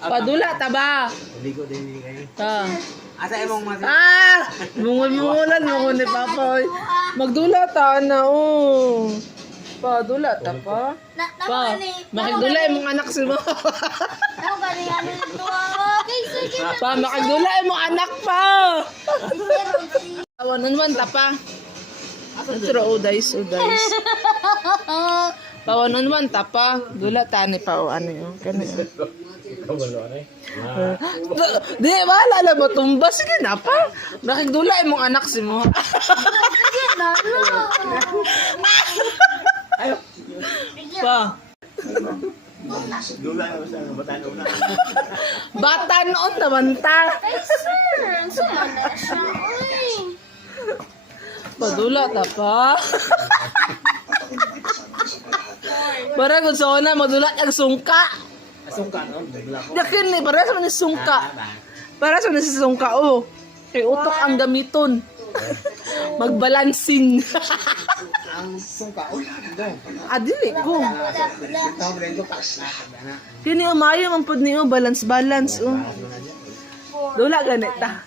Padula ta ba? Ligo din kayo. Ah. Asa imong mas Mungon-mungonan mo ni Papa. Magdula ta na oh. Padula ta pa. Pa, makigdula imong anak si mo. Pa, makigdula imong anak pa. Pawanon ta pa. Pero udays. Pawanon ta pa. Dula ta ni pa o ano yun. Kani. Di, wala lang mo tumba. Sige na pa. Nakigdula imong anak si mo. Pa. dula na sa batan una. Bata noon naman ta. Ay, sir! Ang sumana siya. Uy! Padula ta pa. Para kung sa una, madula ang sungka. Asungka no, dula ko. Yakin ni, para sa mga sungka. Para sa mga sungka, oh. Kay utok ang gamiton. Magbalancing. Ang sungka o Adili ko. tawag rin ko pas. Kini umayo man pud niyo balance oh. Dula ganit ta.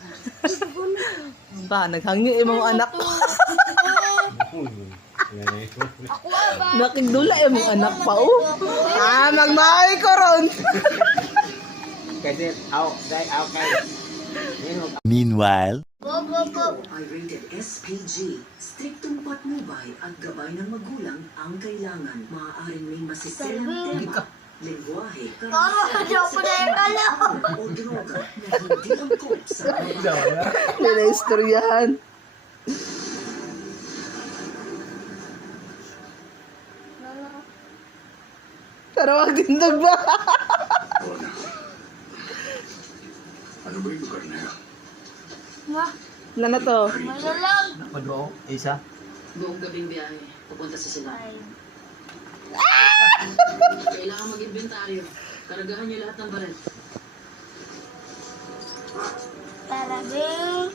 Ba naghangi imong anak ko. Nakigdula imong anak pa oh. Magmaoy ko ron. Kasi aw kay. Meanwhile, Ay rated SPG. Striktong patnubay at gabay ng magulang ang kailangan. Maaaring may masiselang tema, lengguwahe, karanasan, o droga na hindi angkop sa mga Nila istoryahan. Pero wag tindog ba? Ano ba yung lugar na yan? Wala na to. Malalag! Padro isa. Buong gabing biyahe, pupunta sa sila. Kailangan mag-inventaryo. Karagahan niyo lahat ng baril. Talagang